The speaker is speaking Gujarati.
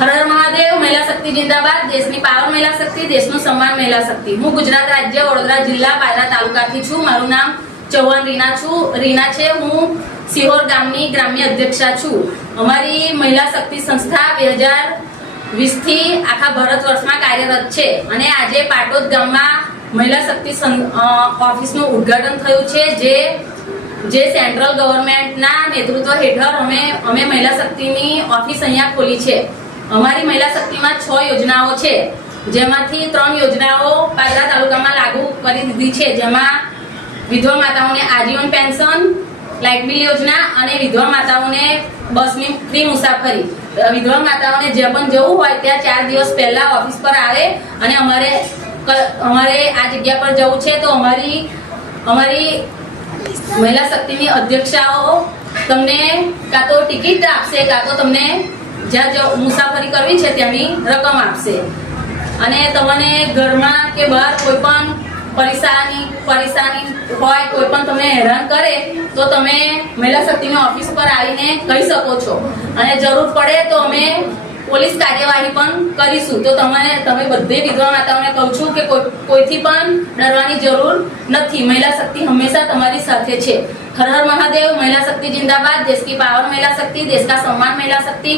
હર હર મહાદેવ। મહિલા શક્તિ જિંદાબાદ। દેશની પાવર મહિલા શક્તિ, દેશનું સન્માન મહિલા શક્તિ। હું ગુજરાત રાજ્ય વડોદરા જિલ્લા પાદરા તાલુકાથી છું। મારું નામ ચૌહાણ રીના છે। હું સિહોર ગામની ગ્રામ્ય અધ્યક્ષા છું। અમારી મહિલા શક્તિ સંસ્થા 2020 થી આખા ભારત વર્ષમાં કાર્યરત છે અને આજે પાટોદ ગામમાં મહિલા શક્તિ ઓફિસનું ઉદ્ઘાટન થયું છે, જે સેન્ટ્રલ ગવર્મેન્ટના નેતૃત્વ હેઠળ અમે મહિલા શક્તિની ઓફિસ અહીંયા ખોલી છે। અમારી મહિલા શક્તિમાં 6 યોજનાઓ છે, જેમાંથી 3 યોજનાઓ પાદરા તાલુકામાં લાગુ કરી દીધી છે, જેમાં વિધવા માતાઓને આજીવન પેન્શન, લાઇટ બિલ યોજના અને વિધવા માતાઓને બસની ફ્રી મુસાફરી। વિધવા માતાઓને જે પણ જવું હોય ત્યાં 4 દિવસ પહેલા ઓફિસ પર આવે અને અમારે આ જગ્યા પર જવું છે તો અમારી મહિલા શક્તિની અધ્યક્ષાઓ તમને કાં તો ટિકિટ આપશે, કાં તો તમને જ્યાં મુસાફરી કરવી છે ત્યાંની રકમ આપશે અને તમને ઘરમાં કે બહાર કોઈ પણ પરેશાની હોય, કોઈ પણ તમને હેરાન કરે તો તમે મહિલા શક્તિની ઓફિસ પર આવીને કહી શકો છો અને જરૂર પડે તો અમે પોલીસ કાર્યવાહી પણ કરીશું। તો તમે બધે વિધવા માતાઓને કહું છું કે કોઈથી પણ ડરવાની જરૂર નથી। મહિલા શક્તિ હંમેશા તમારી સાથે છે। હર હર મહાદેવ। મહિલા શક્તિ जिंदाबाद। देश की पावर महिला शक्ति, देश का सम्मान महिला शक्ति।